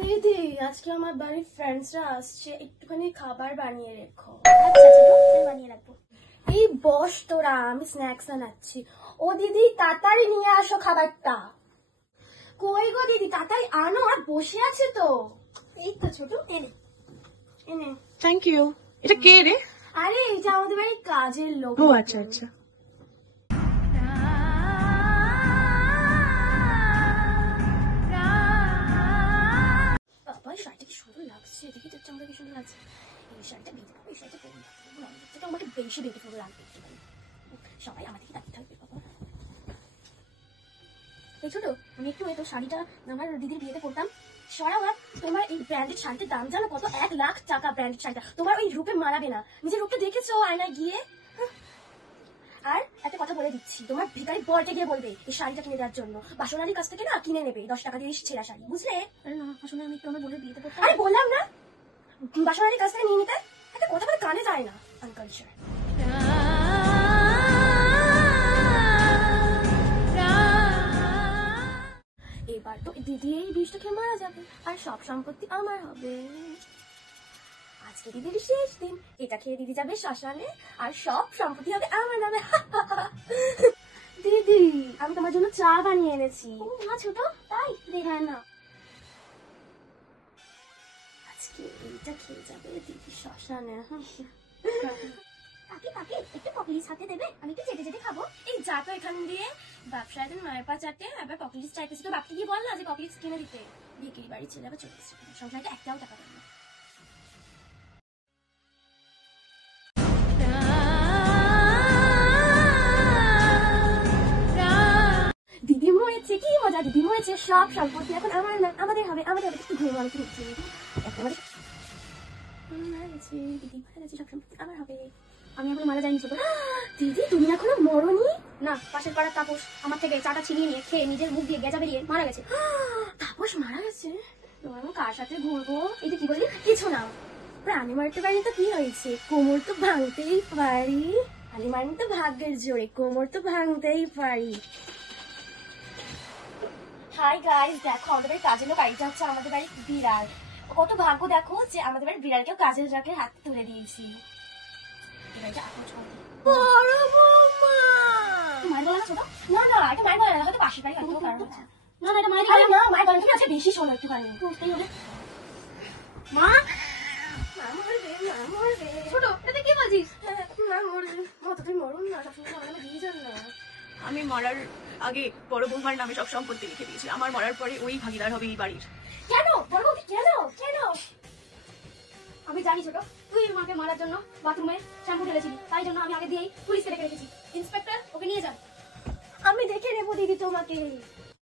দিদি আজকে আমার বাড়ির ফ্রেন্ডসরা আসছে, একটুখানি খাবার বানিয়ে রেখো। বানিয়ে রাখবো। এই বস তোরা, আমি স্ন্যাক্স আনাচ্ছি। ও দিদি তাড়াতাড়ি নিয়ে আসো খাবারটা। কই গো দিদি, তাড়াতাড়ি আনো, আর বসে আছে তো। এই তো ছোট, এনে এনে। Thank you. এটা কে রে? আরে এটা আমাদের বাড়ির কাজের লোক। ও আচ্ছা আচ্ছা। বাবা শাড়িটা কি সুন্দর লাগছে, দেখি তো চামড়া কি সুন্দর লাগছে। এই শাড়িটা বেঁধে পাবো, এই শাড়িটা পরে যেটা আমাকে বেশি বিউটিফুল লাগবে। সবাই আমার দিকে তাকিয়ে থাকবে। বাবা এই ছোট, আমি একটু এই তো শাড়িটা আমার দিদির বিয়েতে পরতাম। সরাও, তোমার এই ব্র্যান্ডেড শাড়িটার দাম জানো কত? 1 লাখ টাকা ব্র্যান্ডেড শাড়িটা। তোমার ওই রূপে মানাবে না। নিজের রূপটা দেখেছো আয়নায় গিয়ে? আর একটা কথা বলে দিচ্ছি, তোমার ভিখারি বলটা গিয়ে বলবে এই শাড়িটা কিনে দেওয়ার জন্য। বাসনালীর কাছ থেকে না কিনে নেবে 10 টাকা দিয়ে ছেঁড়া শাড়ি, বুঝলে? আরে না, আসলে আমি একটু আমার বোনের বিয়েতে পড়তাম। আরে বললাম না বাসনালীর কাছ থেকে নিয়ে নিতে। একটা কথা বলে কানে যায় না, আনকালচার। এবার তো দিদি এই বিষটা খেয়ে মারা যাবে, আর সব সম্পত্তি আমার হবে। আজকে দিদির শেষ দিন, এটা খেয়ে দিদি যাবে শ্মশানে, আর সব সম্পত্তি হবে আমার নামে। দিদি আমি তোমার জন্য চা বানিয়ে এনেছি। না ছোট, তাই দেখা না। আজকে এইটা খেয়ে যাবে দিদি শ্মশানে। কাকি কাকি একটু পকলিস হাতে দেবে, আমি একটু চেটে চেটে খাবো। এই যা তো এখান দিয়ে, ব্যবসায় তুমি মায়ের পা চাটে, আবার পকলিস চাইতেছি। তো বাপকে গিয়ে বল না যে পকলিস কিনে দিতে। বিক্রি বাড়ি ছেলে আবার চলে এসেছে, সংসারটা একটাও টাকা দেবে না। দিদি মরেছে, কি মজা, দিদি মরেছে, সব সম্পত্তি এখন আমার না, আমাদের হবে, আমাদের হবে। একটু ঘুরে মানুষ দিদি মারা গেছে, সব সম্পত্তি আমার হবে। আমি এখন মারা যাইনি ছোট। দিদি তুমি এখনো মরনি? না, পাশের পাড়ার তাপস আমার থেকে চাটা ছিনিয়ে নিয়ে খেয়ে নিজের মুখ দিয়ে গেজা বেরিয়ে মারা গেছে। তাপস মারা গেছে? তোমার কার সাথে ঘুরবো? এটা কি বলি? কিছু না, প্রাণী মারতে পারি তো কি হয়েছে, কোমর তো ভাঙতেই পারি। প্রাণী মারি তো ভাগ্যের জোরে, কোমর তো ভাঙতেই পারি। হাই গাইস, দেখো আমাদের বাড়ির কাজের লোক আইটা হচ্ছে আমাদের বাড়ির বিড়াল। কত ভাগ্য দেখো যে আমাদের বাড়ির বিড়ালকেও কাজের লোকের হাতে তুলে দিয়েছি। বড় বৌমা! মায়ের গলা না ছোট? না না, এটা মায়ের গলা না, হয়তো পাশের বাড়ি হয়তো কারণ আছে। না না, এটা মায়ের আরে গলা না, মায়ের গলা তুমি আছে বেশি শোনো একটুখানি। বুঝতেই হবে। মা, মা মরবে, মা মরবে। ছোট এটা কি বলছিস? মা মরবে, মতো তুই মরুন না, সবসময় আমার নামে দিয়ে যান না। আমি মরার আগে বড় বৌমার নামে সব সম্পত্তি লিখে দিয়েছি। আমার মরার পরে ওই ভাগিদার হবে এই বাড়ির। কেন বড় বৌদি, কেন কেন? আমি জানি ছোট, তুই মাকে মারার জন্য বাথরুমে শ্যাম্পু ঢেলেছিলি, তাই জন্য আমি আগে দিয়েই পুলিশকে ডেকে রেখেছি। ইন্সপেক্টর ওকে নিয়ে যান। আমি দেখে নেবো দিদি তোমাকে।